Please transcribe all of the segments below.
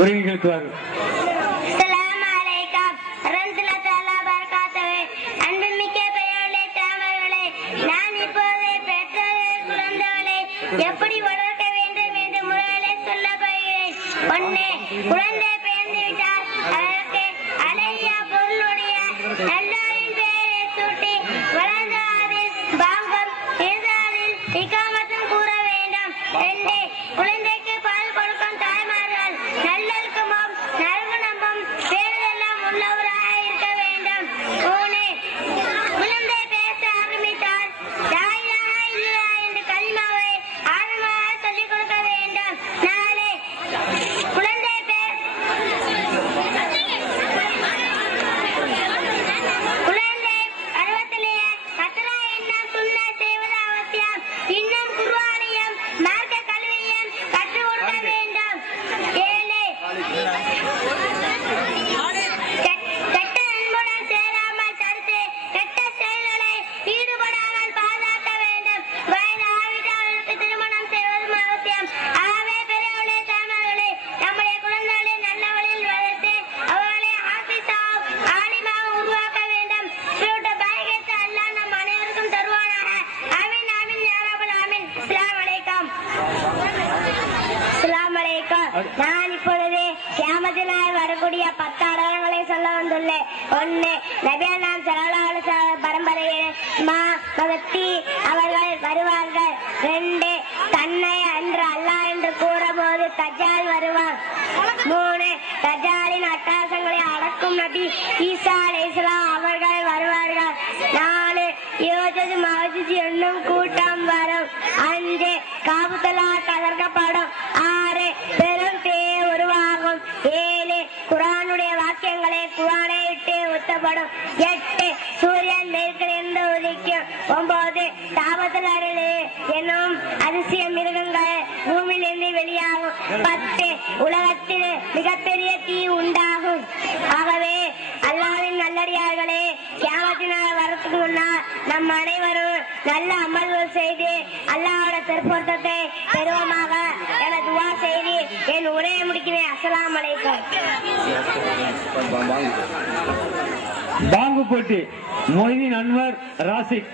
உரை நிகழ்த்துவார். எப்படி வளர்க்க வேண்டும் என்று முறையிலே சொல்ல போகிறேன். ஒண்ணு, குழந்தை பிறந்து விட்டால் அதற்கு அழகிய பொருளுடைய நல்லோரின் பெயரை சூட்டி வளர்ந்த அதில் பாங்கம் இருந்தாதில் இக்காமத்தும் கூற வேண்டும். ரெண்டு, குழந்தைக்கு பால் கொடுக்கும் தாய்மார்கள் நல்லொழுக்கமும் நற்குணமும் பேரெல்லாம் உள்ளவராக இருக்க வேண்டும். மூணு, குழந்தை பேச ஆரம்பித்தால் தாயிலாக இல்லா என்று கலிமாவை ஆழமாக சொல்லிக் கொடுக்க வேண்டும். நாலு, குழந்தை பருவத்திலேயே கத்ரா இன்னும் சுன்னா செய்வது அவசியம். இன்னும் குர்ஆனையும் மார்க்க கல்வியையும் கற்றுக் கொடுக்க வேண்டும். ஏழு, கெட்ட அன்புடன் சேராமல் தடுத்து கெட்ட செயல்களை ஈடுபடாமல் பாதுகாக்க வேண்டும். வயது ஆகிவிட்டவர்களுக்கு திருமணம் செய்வதும் அவசியம். ஆகவே பெரியவர்களே, தாய்மார்களே, நம்முடைய குழந்தைகளை நல்ல வழியில் வளர்த்து அவர்களை ஹாஃபிஸாவும் ஆலிமாவும் உருவாக்க வேண்டும். இப்படிப்பட்ட பாக்கியத்தை அல்லாஹ் நம் அனைவருக்கும் தருவானாக. ஆமீன் ஆமீன் யா ரப்பல் ஆமீன். அஸ்ஸலாமு அலைக்கும். அஸ்ஸலாமு அலைக்கும். நான் இப்பொழுது கியாமத் நாள் வரக்கூடிய 10 அடையாளங்களை சொல்ல வந்துள்ளேன். ஒன்று, நபியல்லாம் ஸல்லல்லாஹு அலைஹி வஸல்லம் பரம்பரையில் மகத்தி அவர்கள் வருவார்கள். 2, தன்னை அன்று அல்லாஹ் என்று கூறபோது தஜ்ஜால் வருவான். 3, தஜ்ஜாலின் அட்டகாசங்களை அடக்கும் நபி ஈசா அலைஹிஸ்ஸலாம் அவர்கள் வருவார்கள். 4, யோஜது மஜூஜ் என்னும் கூட்டம் வரும். 5, காபத்துல்லா தகர்க்கப்படும். 6, பெரும் பேய் உருவாகும். 7, குர்ஆனுடைய வாக்கியங்களை குர்ஆனை விட்டு ஒத்தப்படும். 8, சூரியன் மேற்கிலிருந்து உதிக்கும். 9, தாபத்துல் அருளே எனும் அதிசய மிருகங்கள் பூமியிலிருந்து வெளியாகும். 10, உலகத்தில் மிகப்பெரிய தீ உண்டாகும். ஆகவே அல்லாஹ்வின் நல்லடியார்களே, கியாமத் நாள் வரதுக்கு முன்னால் நம் அனைவரும் நல்ல அமல்கள் செய்து அல்லாஹ்வோட திருப்பொருத்தத்தை பெறுவோமாக என துவா செய்து என் உரையை முடிக்கிறேன். அஸ்ஸலாமு அலைக்கும். பாங்கு போட்டி மொய்தீன் அன்வர் ராசிக்.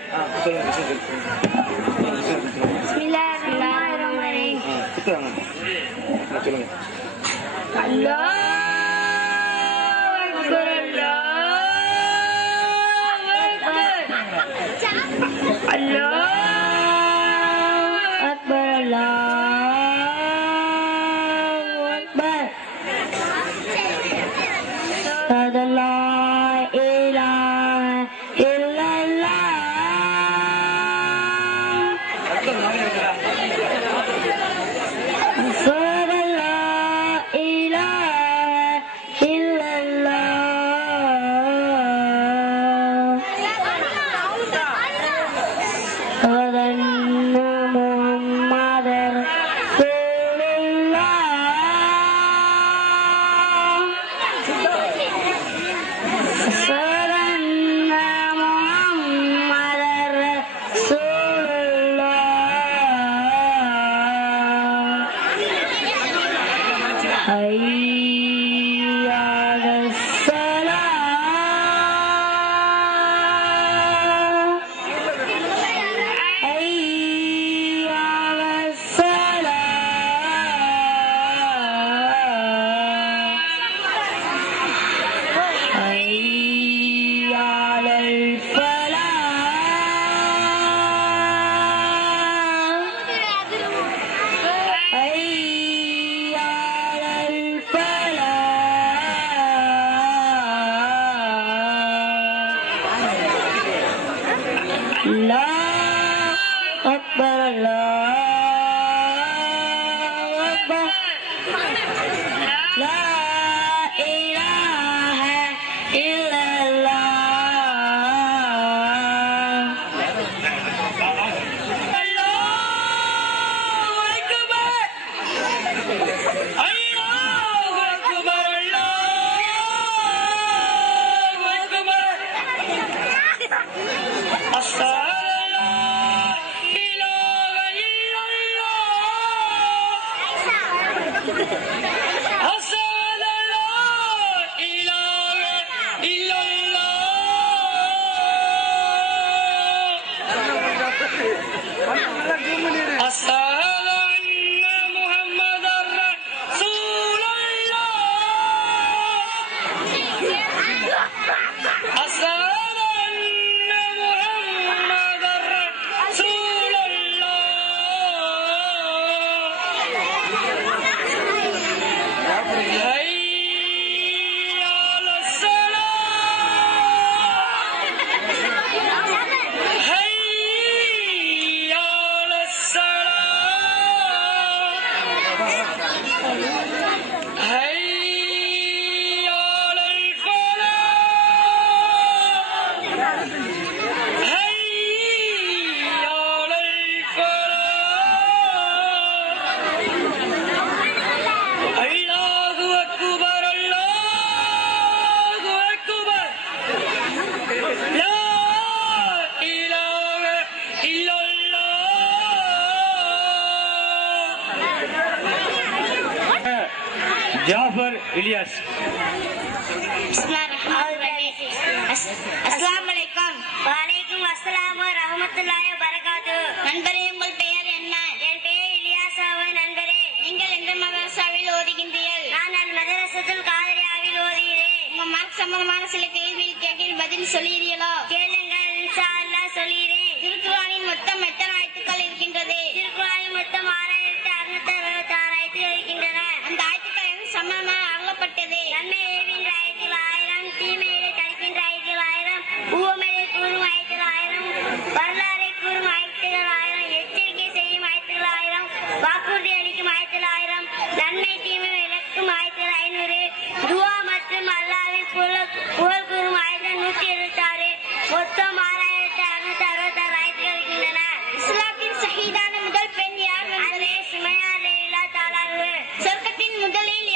பிஸ்மில்லாஹிர்ரஹ்மானிர்ரஹீம். அல்லாஹ் அக்பர் அல்லாஹ் அக்பர் அல்லாஹ் அக்பர். லா இலாஹா இல்லல்லாஹ். Hassan ஜாஃபர் இலியாஸ். அஸ்ஸலாமு அலைக்கும். வலைக்கும் அஸ்ஸலாம் வரஹ்மத்துல்லாஹி வபரகாத்துஹு. நண்பரே, உங்கள் பெயர் என்ன? என் பெயர் இலியாஸ் ஆகும். நண்பரே, நீங்கள் எந்த மதரசாவில் ஓதுகின்றீர்கள்? நான் அல் மதரசத்துல் காதிரியாவில் ஓதுகிறேன். உங்க மார்க் சம்பந்தமான சில கேள்விகள் கேட்கிறேன், பதில் சொல்லுகிறீர்களா? கேளுங்கள், இன்ஷா அல்லாஹ் சொல்கிறேன். திருக்குர்ஆனில் மொத்தம் எத்தனை ஆயத்துக்கள் இருக்கின்றது? திருக்குர்ஆனில் மொத்தம் 6666 ஆயத்துக்கள் இருக்கின்றன. அந்த ஆயத்துக்கள் சம்பந்தமாக அருளப்பட்டது. நன்மை ஏவின்ற ஆயத்தில் 1000, தீமையை தடுக்கின்ற ஆயத்தில் 1000, உவமையை கூறும் ஆயத்தில் 1000, வரலாறை கூறும் ஆயத்துகள் 1000, எச்சரிக்கை செய்யும் ஆயத்தில் 1000, வாக்குறுதி அளிக்கும் ஆயத்தில் 1000, நன்மை தீமை விளக்கும் ஆயத்தில் 500, துவா மற்றும் அல்லாஹ்வின் புகழ் கூறும் ஆயத்தில் 176, மொத்தம் 6666 ஆயத்துகள் இருக்கின்றன. இஸ்லாத்தின் ஷஹீதான முதல் பெண் யார்? சுமையா ரலியல்லாஹு தஆலா அன்ஹா. சொர்க்கத்தின் முதலில்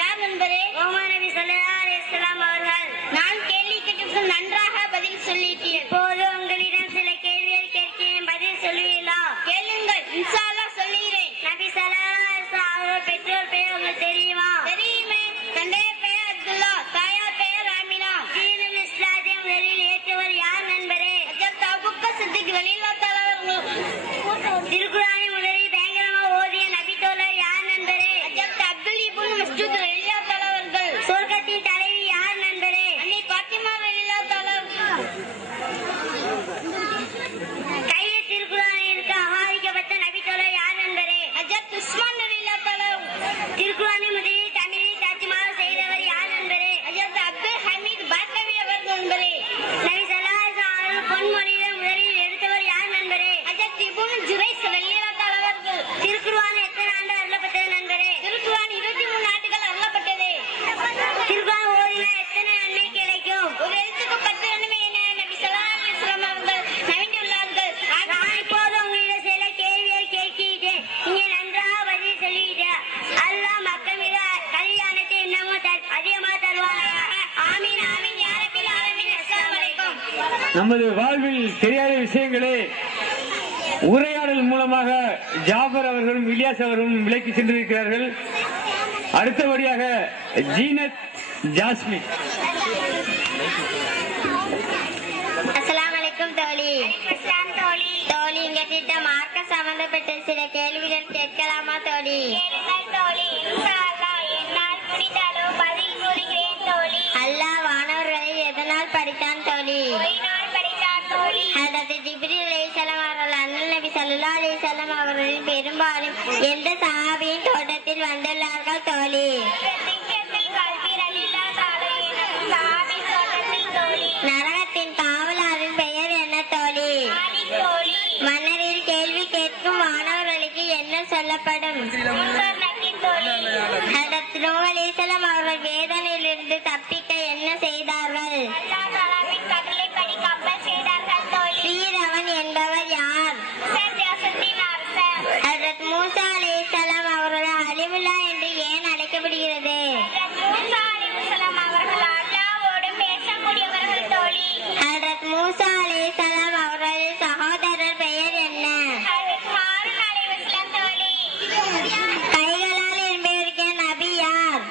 யார் நண்பரே? முஹம்மது நபி ஸல்லல்லாஹு அலைஹி வஸல்லம் அவர்கள். நான் கேள்வி கேட்டதுக்கு நன்றாக பதில் சொல்லிட்டீர்கள். இப்போது உங்களிடம் சில கேள்விகள் கேட்கிறேன், பதில் சொல்லுவீர்களா? கேளுங்கள், இன்ஷா அல்லாஹ் சொல்லுகிறேன். நபி ஸல்லல்லாஹு அலைஹி வஸல்லம் அவர்கள் பெற்றோர் பெயர் உங்களுக்கு தெரியுமா? தெரியுமே. தந்தை பெயர் அப்துல்லா, தாயார் பெயர் ஆமினா. தீனுல் இஸ்லாத்தை முதலில் ஏற்றவர் யார் நண்பரே? ஹஜ்ரத் அபூபக்கர் சித்திக் ரலியல்லாஹு தஆலா அவர்கள். திருக்குர்ஆனை முதலில் பயங்கரமாக ஓதிய நபி தோழர் யார் நண்பரே? ஹஜ்ரத் அப்துல் இப்னு மஸ்ஊத் ரலியல்லாஹு தஆலா அவர்கள். சொர்க்கத்தின் தலைவி யார் நண்பரே? அன்னை பாத்திமா ரலியல்லாஹு தஆலா. கையில திருக்குர்ஆனிற்கு ஆதரிக்கப்பட்ட நபி தோழர் யார் நண்பரே? ஹஜ்ரத் உஸ்மான் ரலியல்லாஹு தஆலா. திருக்குர்ஆனை முதலில் தமிழில் தர்ஜுமா செய்தவர் யார் நண்பரே? ஹஜ்ரத் அப்துல் ஹமீத் பாக்கவி அவர்கள் நண்பரே. நபி ஸல்லல்லாஹு அலைஹி வஸல்லம் பொன்மொழியை முதலில் எடுத்தவர் யார் நண்பரே? ஹஜ்ரத் இப்னு ஜுரைஸ் ரலியல்லாஹு தஆலா அவர்கள். திருக்குர்ஆன் எத்தனை ஆண்டு அருளப்பட்டது நண்பரே? திருக்குர்ஆன் 23 ஆண்டுகள் அருளப்பட்டது. திருக்குர்ஆன் ஓதினால் எத்தனை நன்மை கிடைக்கும்? ஒரு எழுத்துக்கு 10 நன்மை என நபி ஸல்லல்லாஹு அலைஹி வஸல்லம் அவர்கள் நவிந்துள்ளார்கள். நான் இப்போது உங்களிடம் சில கேள்விகள் கேட்கிறேன், நீங்க நன்றாக பதில் சொல்லுவீர்கள். அல்லாஹ் மக்கள் மீது கல்யாணத்தை இன்னமும் அதிகமாக தருவாங்க. ஆமீன் ஆமீன் யா ரப்பில் ஆலமீன். அஸ்ஸலாமு அலைக்கும். நமது வாழ்வில் தெரியாத விஷயங்களே உரையாடல் மூலமாக ஜாபர் அவர்களும் இலியாஸ் அவர்களும் விலக்கி சென்றிருக்கிறார்கள். அடுத்தபடியாக ஜீனத் ஜாஸ்மின். அஸ்ஸலாமு அலைக்கும் தோழி. தோழி, இங்க கிட்ட மார்க்க சம்பந்தப்பட்ட சில கேள்விகள் கேட்கலாமா தோழி? அல்லாஹ் வானவர்களை எதனால் படித்தான் தோழி? ஹஜ்ரத் ஜிப்ரீல் அலைஹிஸ்ஸலாம் அவர்கள் அண்ணல் நபி ஸல்லல்லாஹு அலைஹி வஸல்லம் அவர்களின் பெரும்பாலும் எந்த சஹாபியின் தோட்டத்தில் வந்துள்ளார்கள் தோழி? நரகத்தின் காவலாரின் பெயர் என்ன தோழி? மன்னரில் கேள்வி கேட்கும் மாணவர்களுக்கு என்ன சொல்லப்படும்? ஹஜ்ரத் நூஹ் அலைஹிஸ்ஸலாம் அவர்கள் வேதனையிலிருந்து தப்பிக்க என்ன செய்தார்கள்? ஸ்ரீரவன் என்பவர் யார்? ஹஜ்ரத் மூசா அலைஹிஸ்ஸலாம் அவர்கள் அலிமுல்லா என்று ஏன் அழைக்கப்படுகிறது? ஹஜ்ரத் மூசா அலைஹிஸ்ஸலாம் அவர்களின் சகோதரர் பெயர் என்ன? கைகளால் என்பதற்கு நபி யார்?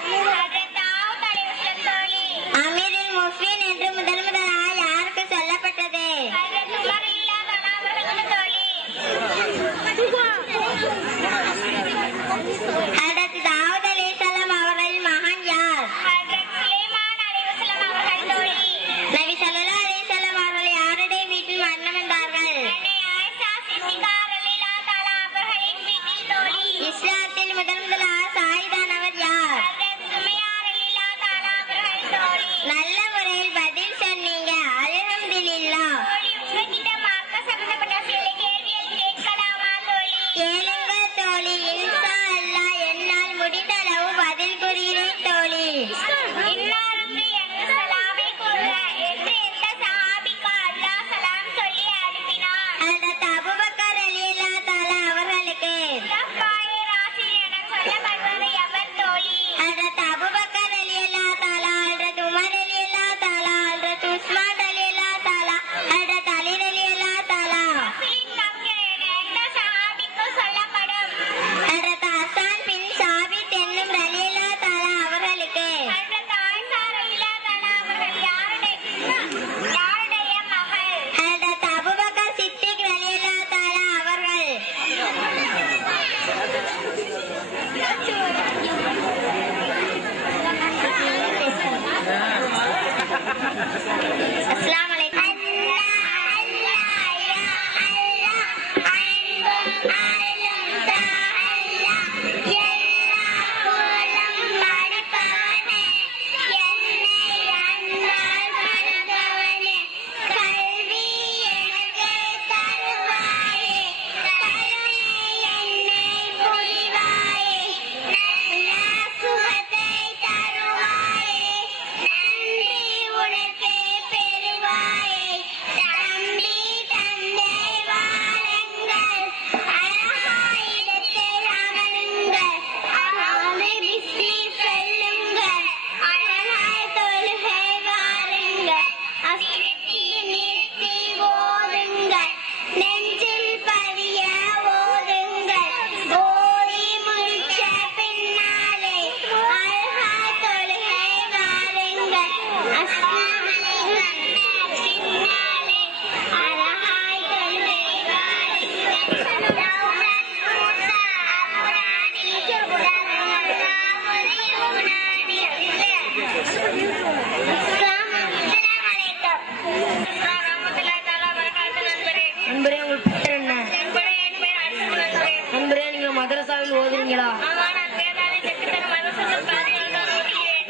நம்புறீங்களா?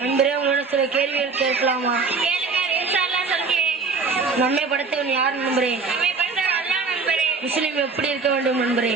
நண்பரே, உங்களோட சில கேள்விகள் கேட்கலாமா? நம்மை படைத்தவன் யார் நண்பரே? முஸ்லிம் எப்படி இருக்க வேண்டும் நண்பரே?